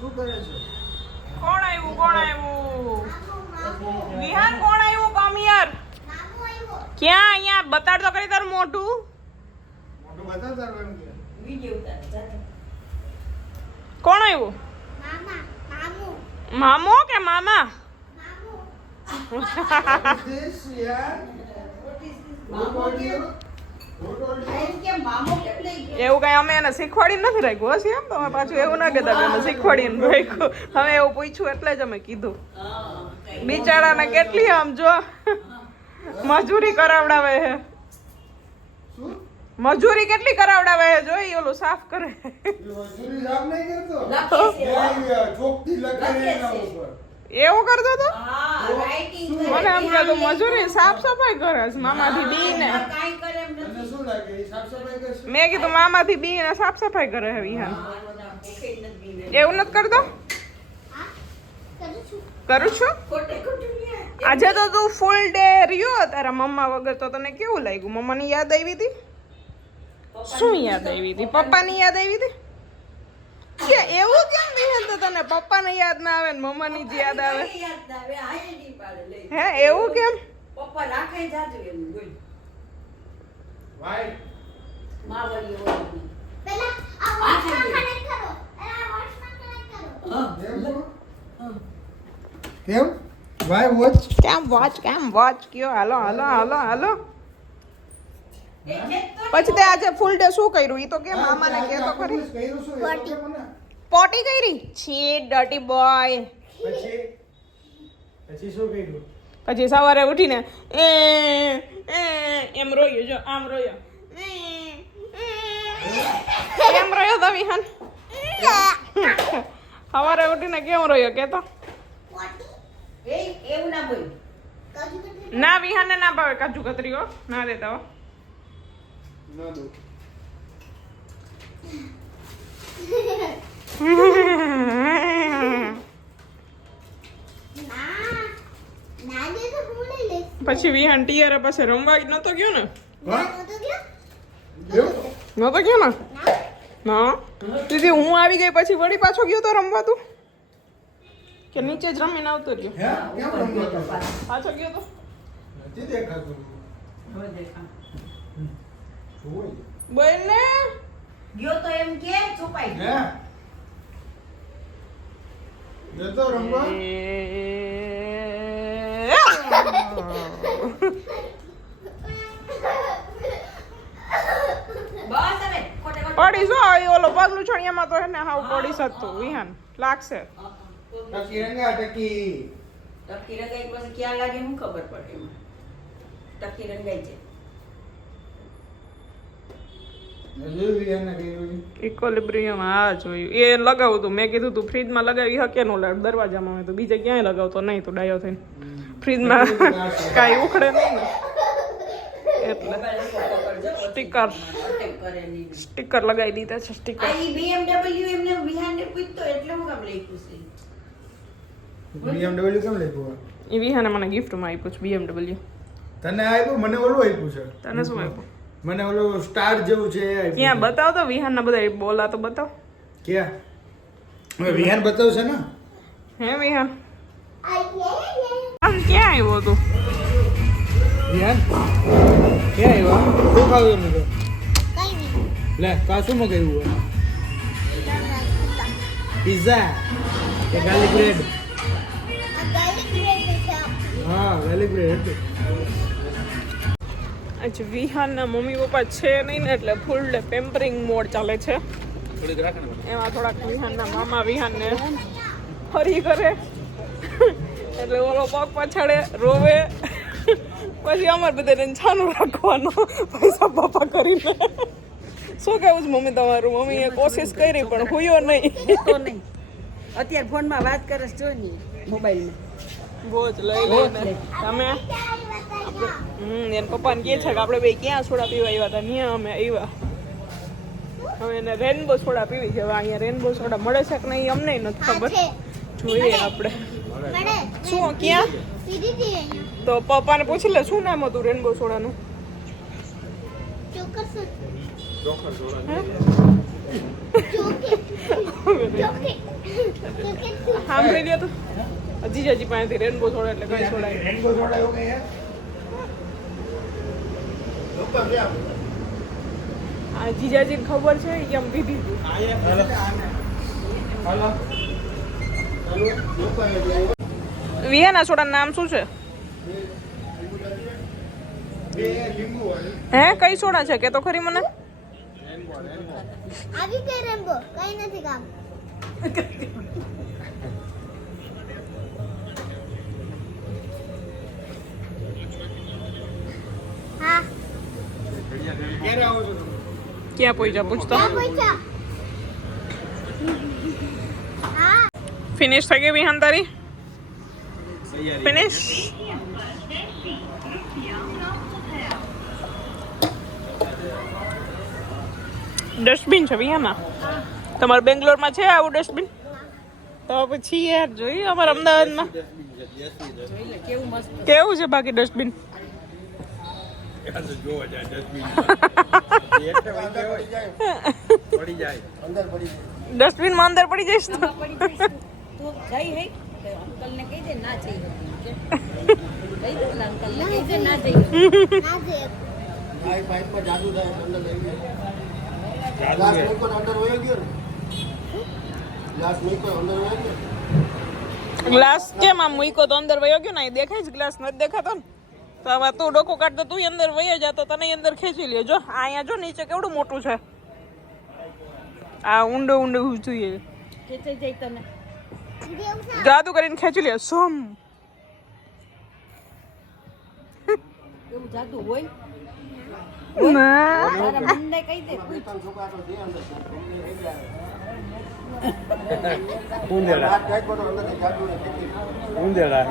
શું કરે છે? કોણ આવ્યું? વિહાન કોણ આવ્યું? કમ યાર. ક્યાં? અહીંયા બતાડ તો કરી તારું મોઢું. મોટું બતા તારું એમ કે. વિડિયો ઉતાર. કોણ આવ્યું? મામો કે મામા? This યાર. મામો કેમ? એમ કે મામો કેમ લઈ ગયો? એવું કઈ અમે એને શીખવાડીને નથી રાખ્યું હશે એમ. તમે પાછું એવું ના કહેતા કે અમે શીખવાડીને રાખ્યું. હવે એવું પૂછ્યું એટલે જ અમે કીધું. બિચારાને કેટલી આમ જો મજૂરી કરાવડાવે છે. શું? મજૂરી કેટલી કરાવડાવે છે જોઈ ઓલું સાફ કરે. મજૂરી સાફ નહીં કરતો. લખે છે. યાર ચોકથી લખે એના ઉપર. એવું કરતો તો હા, રાઇટિંગ કરે. મને એમ કે તું મજૂરી સાફ સફાઈ કરે છે મામાથી બીને. કાઈ કરે એમ તને નથી. શું લાગે એ સાફ સફાઈ કરશે? મેં કીધું મામાથી બીને સાફ સફાઈ કરે છે વિહાન. ઓકે નથી ને. એવું નથી કરતો? કરું છું. ખોટે ખોટું ને. આજે તો તું ફૂલ ડે રહ્યો તારા મમ્મા વગર તો તને કેવું લાગ્યું? મમ્માની યાદ આવી હતી? શું યાદ આવી હતી? પપ્પાની યાદ આવી હતી? કે એવું કેમ વિહાન તો તને પપ્પાને યાદ ના આવે ને મમ્માની જ યાદ આવે? યાદ ના આવે. આ એડી પાડે લઈ. હે એવું કેમ? પપ્પા રાખે જાજુ એમ બોલ. વાઈટ. માવલી હોય. પેલા આ વોચમાં કનેક્ટ કરો. આ વોચમાં કનેક્ટ કરો. હા. કેમ છો? કેમ? Y watch. કેમ વોચ કયો? હાલો હાલો હાલો હાલો. એ ખેત તો પછી તે આજે ફૂલ ડે શું કર્યું? ઈ તો કે મામાને કે તો ખરી. કર્યું શું? એ તો કે મને. પોટી કરી? છી ડર્ટી બોય. પછી શું કર્યું? પછી સવારે ઉઠીને એમ રોયો જો આમ રોયો એમ રોયો તો વિહાન. સવારે ઉઠીને કેમ રોયો કે તો? એ એવું ના બોલ. કાજુ કતરી ના વિહાનને ના ભાવે કાજુ કતરીઓ ના દેતા હો. ના દો. ના દે તો હું લઈ લઈશ. પછી વિહાન ટીયરા પાસે રમવા જ નતો ગયો ને? હા? તો ગયો એવું? નતો ગયો ને? ના ના દીદી હું આવી ગઈ પછી વળી પાછો ગયો તો રમવા તું? કે નીચે જ રમીને આવતો રહ્યો? હે? કેમ રમતો હતો? પાછો ગયો તો? નથી દેખાતું. હવે દેખા. જોઈ. બોલ ને. ગયો તો એમ કે છુપાઈ હે? ગયો. જતો રમવા? બસ હવે ખોટે ખોટું. પડી જો એ ઓલો પગલું છોણિયામાં તો હે ને હાવ પડી શકતું વિહાન લાગશે. ટકી રંગા ટકી. ટકી રંગાઈ પછી ક્યાં લાગે હું ખબર પડે એમાં. ટકી રંગાઈ છે. જોયું એને કર્યું. ઇક્વલિબ્રિયમ હા જોયું એ લગાવું તું. મેં કીધું તું ફ્રીજમાં લગાવી હકે નો લાડ દરવાજામાં હોય તો બીજે ક્યાંય લગાવતો નહીં તું ડાયો થઈને ફ્રીજમાં કાંઈ ઉખડે નહીં ને એટલે મોબાઈલ ફોટો કરજો. સ્ટીકર અટેક કરે નહીં. સ્ટીકર લગાવી દીધા છે સ્ટીકર. આ ઈ BMW એમને વિહાનને પૂછતો એટલે હું કામ લખ્યું છે. BMW કેમ લખ્યું? એ વિહાને મને ગિફ્ટમાં આપ્યું છે BMW. તને આપ્યું? મને ઓલું આપ્યું છે. તને શું આપ્યું? મને ઓલું સ્ટાર જેવું છે એ આપ્યું ક્યાં છે. બતાવ તો વિહાનના બધા બોલા તો બતાવ. ક્યાં? હવે વિહાન બતાવશે ને? હે વિહાન આ યે આમ ક્યાં આવ્યો તું? વિહાન ક્યાં આવ્યા? શું ખાવું એમ તો? કઈ નહીં. લે કા શું મગાવ્યું? પિઝા કે ગાર્લિક બ્રેડ? આ ગાર્લિક બ્રેડ છે. હા ગાર્લિક બ્રેડ. આજે વિહાનના મમ્મી પપ્પા છે નહીં ને એટલે ફૂલ ડે પેમ્પરિંગ મોડ ચાલે છે. એમાં થોડાક વિહાનના મામા વિહાનને હરી કરે એટલે ઓલો પગ પાછળે રોવે પછી અમારે બધાને છાનું રાખવાનો પૈસા પાપા કરીને. શું કેવું છે મમ્મી તમારું? મમ્મીએ કોશિશ કરી પણ હુયો નહીં. તો નહીં. અત્યારે ફોનમાં વાત કરે છે જો નહીં મોબાઈલમાં. બોજ લઈ લઈને તમે એના પપ્પાને કહે છે કે આપણે બે ક્યાં સોડા પીવા આવ્યા હતા ત્યાં અમે આવ્યા. હવે એને રેનબો સોડા પીવી છે. હવે અહીંયા રેનબો સોડા મળે છે કે નહીં અમને નથી ખબર. જોઈએ આપણે મળે. શું ક્યાં સીધી થી અહીંયા. તો પપ્પાને પૂછી લે શું નામ હતું રેનબો સોડાનું? ચોકર શું? ચોખર સોડા. ચોકે. ચોકે. સાંભળી લ્યો તો જીજાજી પાસેથી રેનબો સોડા એટલે કઈ સોડા રેનબો સોડા એવું કઈ હે? આ જીજાજીને ખબર છે એ આમ પીધી હતી હાલો. વિયાના સોડાનું નામ શું છે હે કઈ સોડા છે કે તો ખરી મને આવી ગઈ રેમ્બો કઈ નથી કામ હા ક્યારે આવો છો તમે? ક્યાં પહોંચ્યા પૂછતો ક્યાં પહોંચ્યા હા ફિનિશ થઈ ગઈ વિહાન તારી ફિનિશ ડસ્ટબિન છે વિહાના તમારે બેંગ્લોરમાં છે આવું ડસ્ટબિન તો પછી યાર જોઈએ અમારા અમદાવાદમાં કેવું મસ્ત કેવું છે બાકી ડસ્ટબિન ડસ્ટબિનમાં અંદર પડી જઈશ તો પડી જઈશ તું જઈ હે અંકલ ને કહી દે ના જઈ કહી દે અંકલ ને કહી દે ના જઈ ના દે ગ્લાસ કેમ આમ મૂક્યો તો અંદર વયો ગયો ને અહીં દેખાય જ ગ્લાસ નથી દેખાતો ને તો હવે તું ડોકો કાઢતો તું અંદર વયો જાતો તને અંદર ખેંચી લે જો અહીંયા જો નીચે કેવડું મોટું છે આ ઊંડો ઊંડો જોઈએ ખેંચાઈ જાય તને દેવ છે જાદુ કરીને ખેંચી લે સોમ એવું જાદુ હોય ના તારા મનને કહી દે પૂછ ઊંધેડા ઊંધેડા